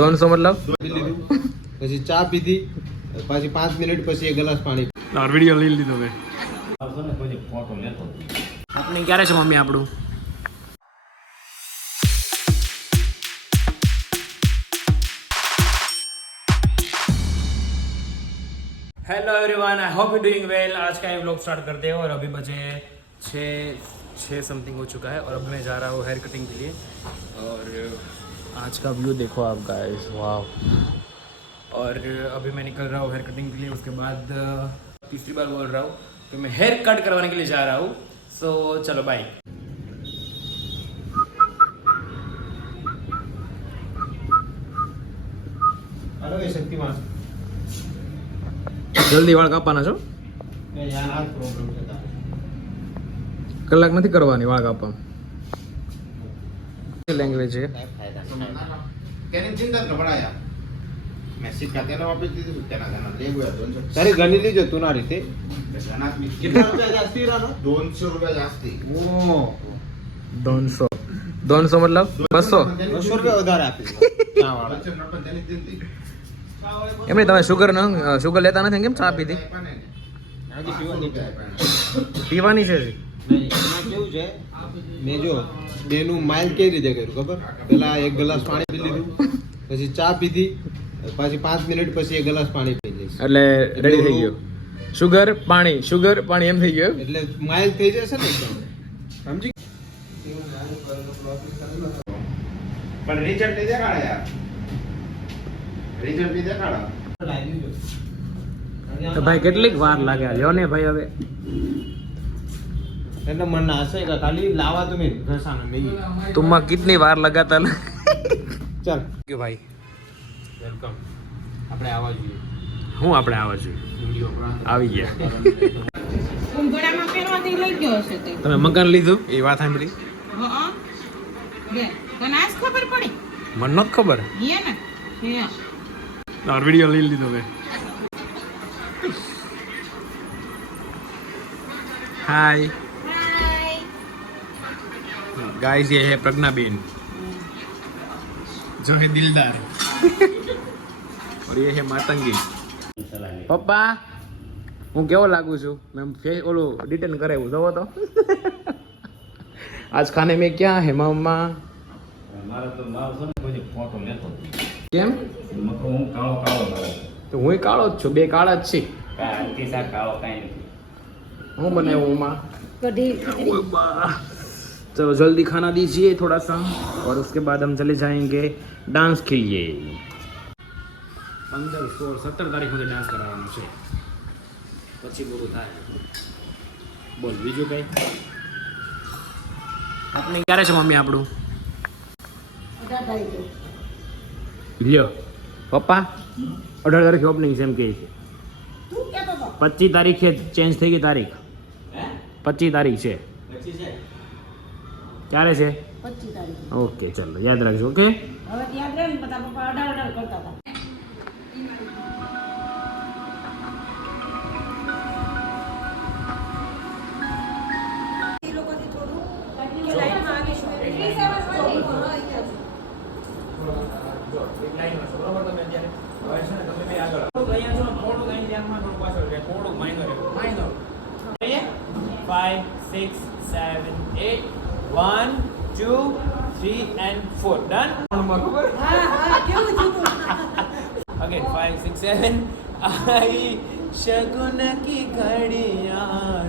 200 मतलब લીધું પછી ચા પીધી પછી 5 મિનિટ પછી એક ગ્લાસ પાણી વિડીયો લઈ લીધો મેં આપણે ક્યારે છે મમ્મી આપણું hello everyone I hope you doing well. आज का ये व्लॉग स्टार्ट करते हैं और अभी बजे 6 समथिंग हो चुका है और अब मैं जा रहा हूँ हेयर कटिंग के लिए और आज का व्यू देखो आप गाइस, वाह। और अभी मैं निकल रहा हूँ हेयर कटिंग के लिए, उसके बाद तीसरी बार बोल रहा हूँ कि मैं हेयर कट करवाने के लिए जा रहा हूँ। सो चलो बाय। हेलो शक्तिमान જલ્દી વાળ કાપવાના છો? યાર આ પ્રોબ્લેમ છે તારે કલાક નથી કરવાની વાળ કાપવા લેંગ્વેજ છે કેને ચિંતા ન પડાયા મેસેજ કાટેલો વાપરી દીધું તેના ગાના લે ગયો 200 તારી ગણી લીજો તું ના રીતે ગણાત મી કેટલા રૂપિયા જાસ્તી રાનો 200 રૂપિયા જાસ્તી ઓ 200 मतलब 200 રૂપિયા વધારે આપી ચા વાળા નટન તેની દિંતી એમની તમે શુગર લેતા નથી કેમ ચા પીધી? આજે પીવાની છે નહીં એમાં કેવું છે મેં જો બેનું માઇલ કઈ રીતે કર્યું ખબર? પેલા એક ગ્લાસ પાણી પી લીધું પછી ચા પીધી પછી 5 મિનિટ પછી એક ગ્લાસ પાણી પી લઈશ એટલે રેડી થઈ ગયો શુગર પાણી એમ થઈ ગયું એટલે માઇલ થઈ જશે ને એકદમ સમજી પણ રિઝલ્ટ નહીં દેખાડે યાર રિઝલ્ટ નહીં દેખાડે તો ભાઈ કેટલીક વાર લાગે લ્યો ને ભાઈ હવે એટલે मन ना हंसे का खाली लावा तुम्हें घसाना नहीं तुम कितनी बार लगाता चल क्यों भाई વેલકમ આપણે આવવા જોઈએ હું આપણે આવવા જોઈએ વિડિયો આવી ગયા ઉંગડામાં પહેરવાથી લઈ ગયો હશે તે. તમે મકાન લીધું એ વાત સાંભળી? હા બે તને આજ ખબર પડી? મને નથી ખબર. હે ને હે और वीडियो ले ली तो मैं हाय गाइस, ये है प्रज्ञा बेन जो है दिलदार और ये है मातंगी। पप्पा હું કેવો લાગુ છું? મેં ફેસ ઓલો ડિટેન કરાવ્યું જોવો તો आज खाने में क्या है मम्मा? મારા તો મારો છે ને કોઈ ફોટો લેતો કેમ? મકો હું કાળો કાળો લાગે તો હું કાળો જ છું, બે કાળા જ છે। કાંઈ સા કાળો કાંઈ નથી હું બનાવું માં કઢી चलो जल्दी खाना दीजिए थोड़ा सा और उसके बाद हम चले जाएंगे डांस के लिए। 15, 16, 17 तारीख मुझे डांस करावવાનો છે પછી બોલું થાય બોલ બીજું કઈ આપણે ક્યારે છે મમ્મી આપણું લ્યો પપ્પા 18 તારીખે ઓપનિંગ છે એમ કહે છે 25 તારીખે ચેન્જ થઈ ગઈ તારીખ 25 તારીખ છે ક્યારે છે 25 તારીખે ઓકે ચલો યાદ રાખજો ઓકે હવે ત્યાં ગયા ને બધા પપ્પા અડાર કરતા હતા એ લોકોથી થોડું લાઈનમાં આવી શું Five, 6, 7, 8, 1, 2, 3 and 4 done. Again 5, 6, 7 आई शगुन की घड़ियां